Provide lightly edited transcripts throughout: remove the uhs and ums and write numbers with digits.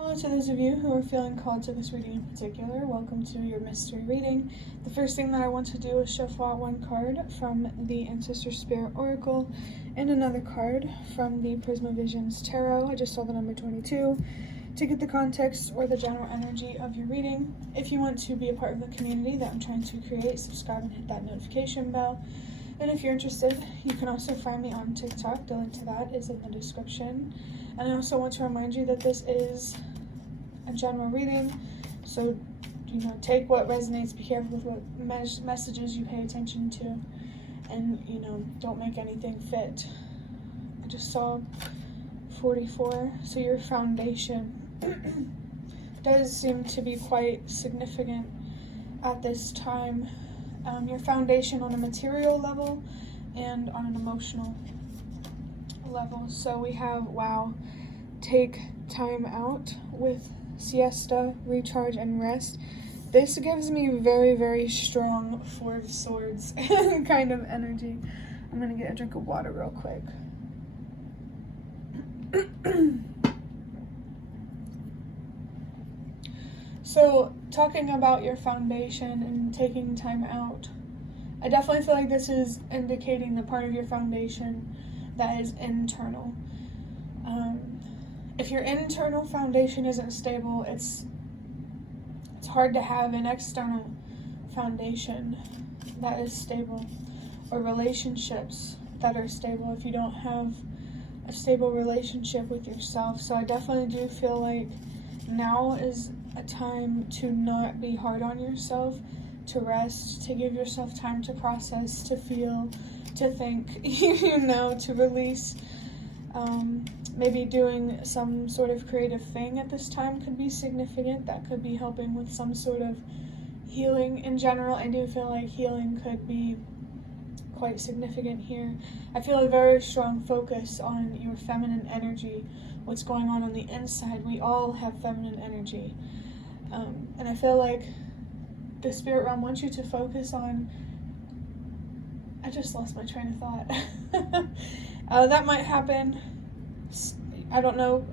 Hello to those of you who are feeling called to this reading in particular. Welcome to your mystery reading. The first thing that I want to do is shuffle out one card from the Ancestor Spirit Oracle and another card from the Prisma Visions Tarot. I just saw the number 22 to get the context or the general energy of your reading. If you want to be a part of the community that I'm trying to create, subscribe and hit that notification bell. And if you're interested, you can also find me on TikTok. The link to that is in the description. And I also want to remind you that this is a general reading, so take what resonates, be careful with what messages you pay attention to, and don't make anything fit. I just saw 44, so your foundation does seem to be quite significant at this time. Your foundation on a material level and on an emotional level. So we have, wow, take time out with siesta, recharge, and rest. This gives me very, very strong Four of Swords kind of energy. I'm gonna get a drink of water real quick. So, talking about your foundation and taking time out, I definitely feel like this is indicating the part of your foundation that is internal. If your internal foundation isn't stable, it's hard to have an external foundation that is stable, or relationships that are stable if you don't have a stable relationship with yourself. So I definitely do feel like now is a time to not be hard on yourself, to rest, to give yourself time to process, to feel, to think, to release. Maybe doing some sort of creative thing at this time could be significant. That could be helping with some sort of healing in general. I do feel like healing could be quite significant here. I feel a very strong focus on your feminine energy, what's going on the inside. We all have feminine energy. And I feel like the spirit realm wants you to focus on, I just lost my train of thought. That might happen, I don't know,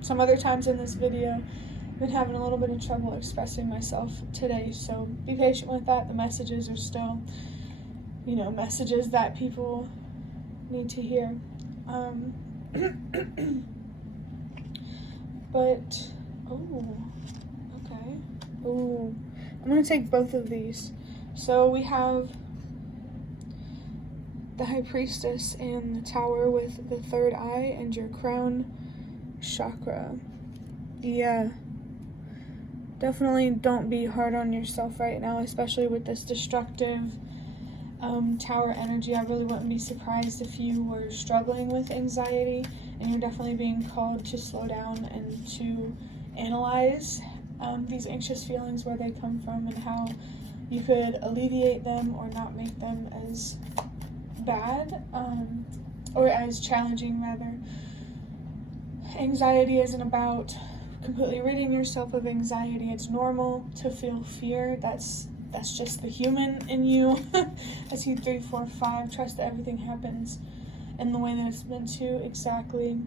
some other times in this video. I've been having a little bit of trouble expressing myself today, so be patient with that. The messages are still, messages that people need to hear. But, okay. I'm going to take both of these. So we have the High Priestess and the Tower with the third eye and your crown chakra. Yeah. Definitely don't be hard on yourself right now, especially with this destructive Tower energy. I really wouldn't be surprised if you were struggling with anxiety, and you're definitely being called to slow down and to analyze these anxious feelings, where they come from, and how you could alleviate them or not make them as bad, or as challenging rather. Anxiety isn't about completely ridding yourself of anxiety. It's normal to feel fear. That's just the human in you. I see 3, 4, 5. Trust that everything happens in the way that it's meant to, exactly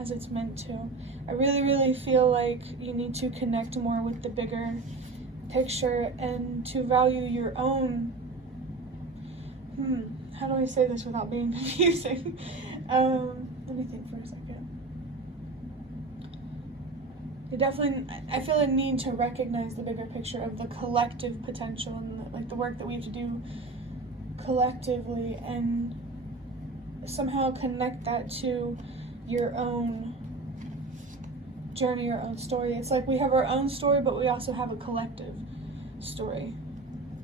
as it's meant to. I really, really feel like you need to connect more with the bigger picture and to value your own, how do I say this without being confusing? Let me think for a second. I feel a need to recognize the bigger picture of the collective potential and the work that we have to do collectively, and somehow connect that to your own journey, your own story. It's like we have our own story, but we also have a collective story,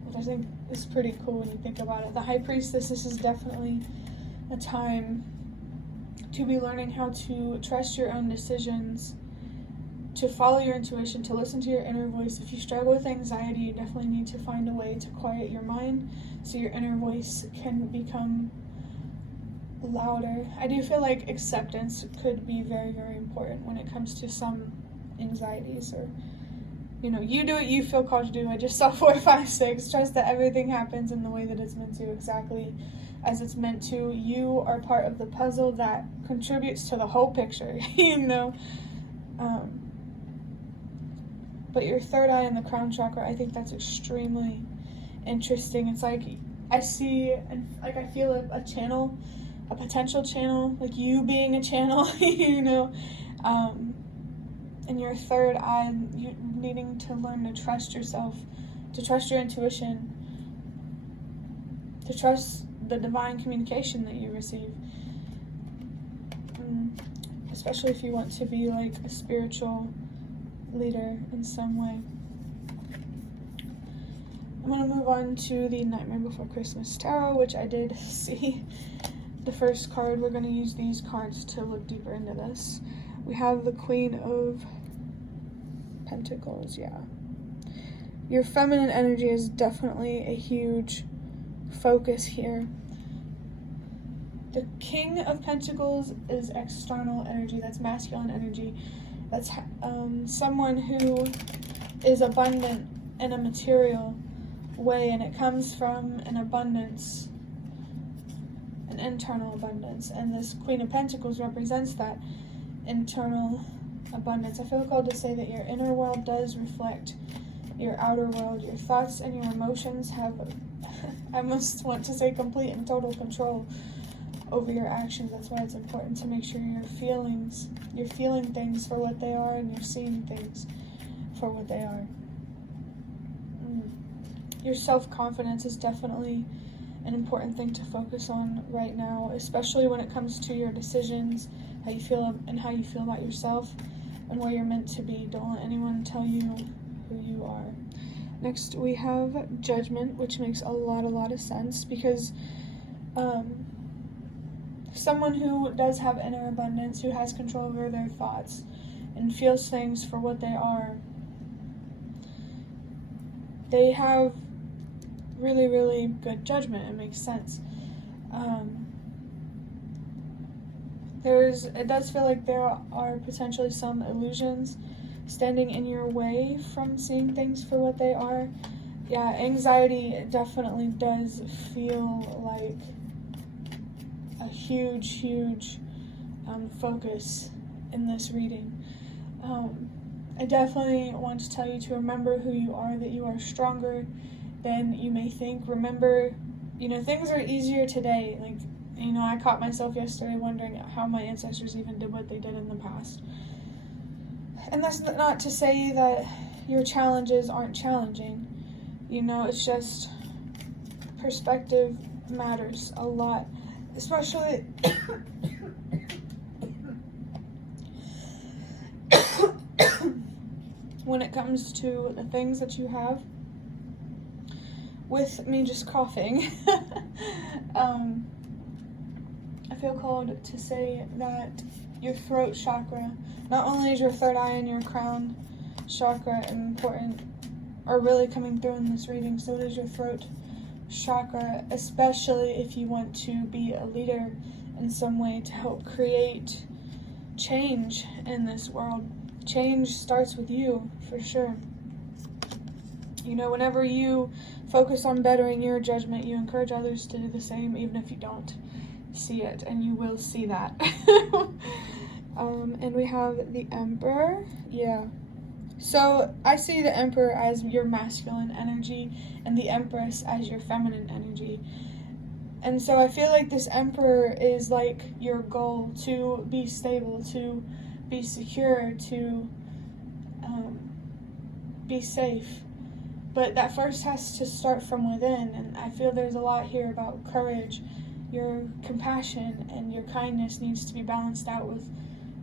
which I think is pretty cool when you think about it. The High Priestess, this is definitely a time to be learning how to trust your own decisions, to follow your intuition, to listen to your inner voice. If you struggle with anxiety, you definitely need to find a way to quiet your mind so your inner voice can become louder. I do feel like acceptance could be very, very important when it comes to some anxieties, or you do what you feel called to do. I just saw 4, 5, 6. Trust that everything happens in the way that it's meant to, exactly as it's meant to. You are part of the puzzle that contributes to the whole picture, But your third eye and the crown chakra, I think that's extremely interesting. It's like I see and like I feel a channel, a potential channel, like you being a channel, you know, and your third eye, you needing to learn to trust yourself, to trust your intuition, to trust the divine communication that you receive. Especially if you want to be like a spiritual leader in some way. I'm going to move on to the Nightmare Before Christmas Tarot, which I did see the first card. We're going to use these cards to look deeper into this. We have the Queen of Pentacles, yeah. Your feminine energy is definitely a huge focus here. The King of Pentacles is external energy, that's masculine energy. That's someone who is abundant in a material way, and it comes from an abundance, an internal abundance. And this Queen of Pentacles represents that internal abundance. I feel called to say that your inner world does reflect your outer world. Your thoughts and your emotions have, I almost want to say, complete and total control over your actions. That's why it's important to make sure you're feeling things for what they are, and you're seeing things for what they are. Your self-confidence is definitely an important thing to focus on right now, especially when it comes to your decisions, how you feel and how you feel about yourself and where you're meant to be. Don't let anyone tell you who you are. Next, we have Judgment, which makes a lot of sense, because someone who does have inner abundance, who has control over their thoughts and feels things for what they are, they have really good judgment. It makes sense. It does feel like there are potentially some illusions standing in your way from seeing things for what they are. Yeah, anxiety definitely does feel like a huge focus in this reading. I definitely want to tell you to remember who you are, that you are stronger than you may think. Remember, things are easier today. Like, I caught myself yesterday wondering how my ancestors even did what they did in the past. And that's not to say that your challenges aren't challenging. It's just perspective matters a lot, especially when it comes to the things that you have. With me just coughing, I feel called to say that your throat chakra, not only is your third eye and your crown chakra important, or really coming through in this reading, so does your throat chakra, especially if you want to be a leader in some way to help create change in this world. Change starts with you, for sure. Whenever you focus on bettering your judgment, you encourage others to do the same, even if you don't see it, and you will see that. And we have the Emperor. Yeah. So I see the Emperor as your masculine energy and the Empress as your feminine energy. And so I feel like this Emperor is like your goal, to be stable, to be secure, to be safe. But that first has to start from within, and I feel there's a lot here about courage. Your compassion and your kindness needs to be balanced out with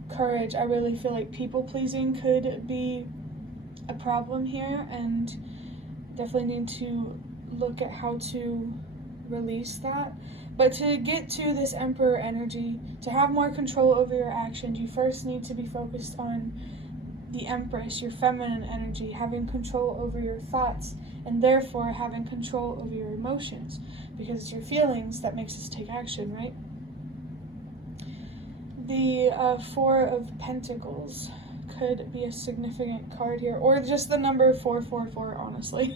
courage. I really feel like people-pleasing could be a problem here, and definitely need to look at how to release that. But to get to this Emperor energy, to have more control over your actions, you first need to be focused on the Empress, your feminine energy, having control over your thoughts, and therefore having control over your emotions, because it's your feelings that makes us take action, right? The Four of Pentacles could be a significant card here, or just the number 444, honestly.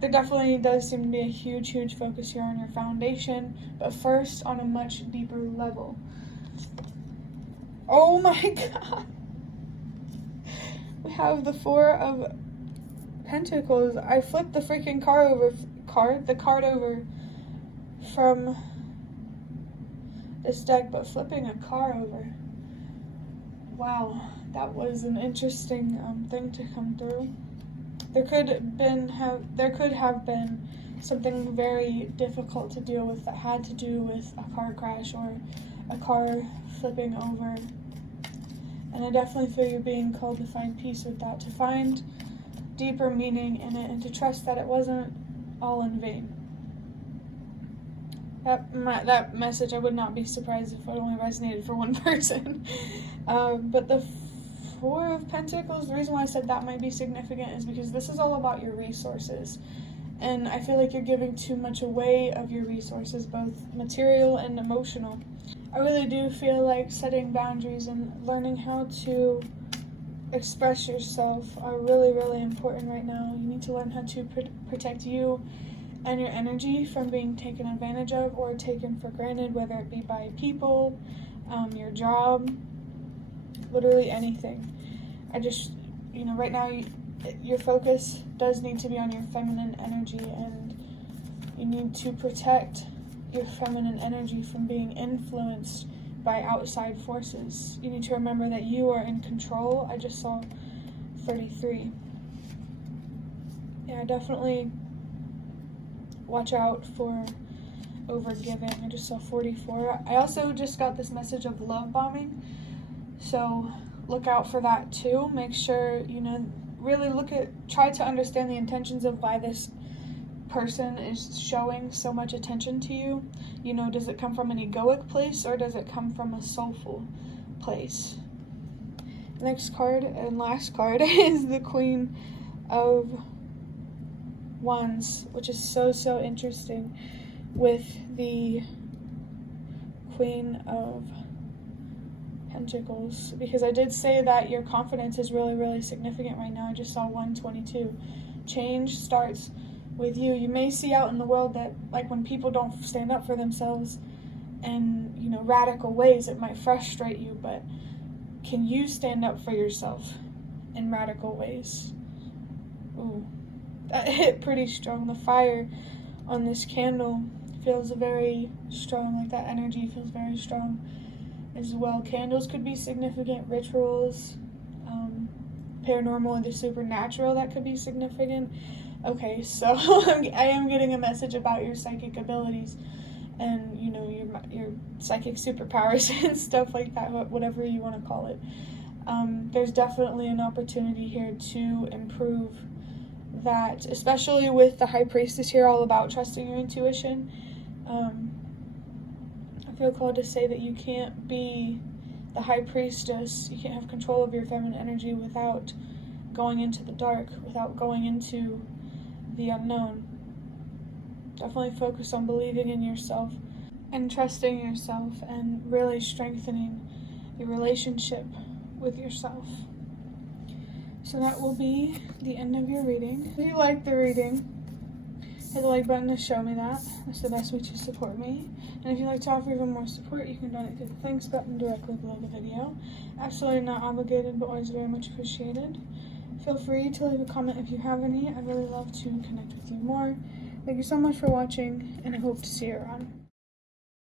There definitely does seem to be a huge focus here on your foundation, but first on a much deeper level. Oh my god. We have the Four of Pentacles. I flipped the freaking card over from this deck, but flipping a car over. Wow, that was an interesting thing to come through. There could have been something very difficult to deal with that had to do with a car crash or a car flipping over. And I definitely feel you're being called to find peace with that, to find deeper meaning in it, and to trust that it wasn't all in vain. That message, I would not be surprised if it only resonated for one person. But the Four of Pentacles, the reason why I said that might be significant is because this is all about your resources. And I feel like you're giving too much away of your resources, both material and emotional. I really do feel like setting boundaries and learning how to express yourself are really, really important right now. You need to learn how to protect you and your energy from being taken advantage of or taken for granted, whether it be by people, your job, literally anything. Right now, your focus does need to be on your feminine energy, and you need to protect your feminine energy from being influenced by outside forces. You need to remember that you are in control. I just saw 33. Yeah, definitely watch out for overgiving. I just saw 44. I also just got this message of love bombing, so look out for that too. Make sure, really try to understand the intentions of why this person is showing so much attention to you. Does it come from an egoic place or does it come from a soulful place? Next card and last card is the Queen of Wands, which is so interesting with the Queen of Pentacles, because I did say that your confidence is really, really significant right now. I just saw 122. Change starts with you. You may see out in the world that, like, when people don't stand up for themselves in, radical ways, it might frustrate you, but can you stand up for yourself in radical ways? Ooh, that hit pretty strong. The fire on this candle feels very strong, like that energy feels very strong as well. Candles could be significant, rituals, paranormal and the supernatural, that could be significant. Okay, so I am getting a message about your psychic abilities and, your psychic superpowers and stuff like that, whatever you want to call it. There's definitely an opportunity here to improve that, especially with the High Priestess here, all about trusting your intuition. I feel called to say that you can't be the High Priestess, you can't have control of your feminine energy without going into the dark, without going into the unknown. Definitely focus on believing in yourself and trusting yourself and really strengthening your relationship with yourself. So that will be the end of your reading. If you like the reading, hit the like button to show me that. That's the best way to support me. And if you'd like to offer even more support, you can donate to the thanks button directly below the video. Absolutely not obligated, but always very much appreciated. Feel free to leave a comment if you have any. I'd really love to connect with you more. Thank you so much for watching, and I hope to see you around.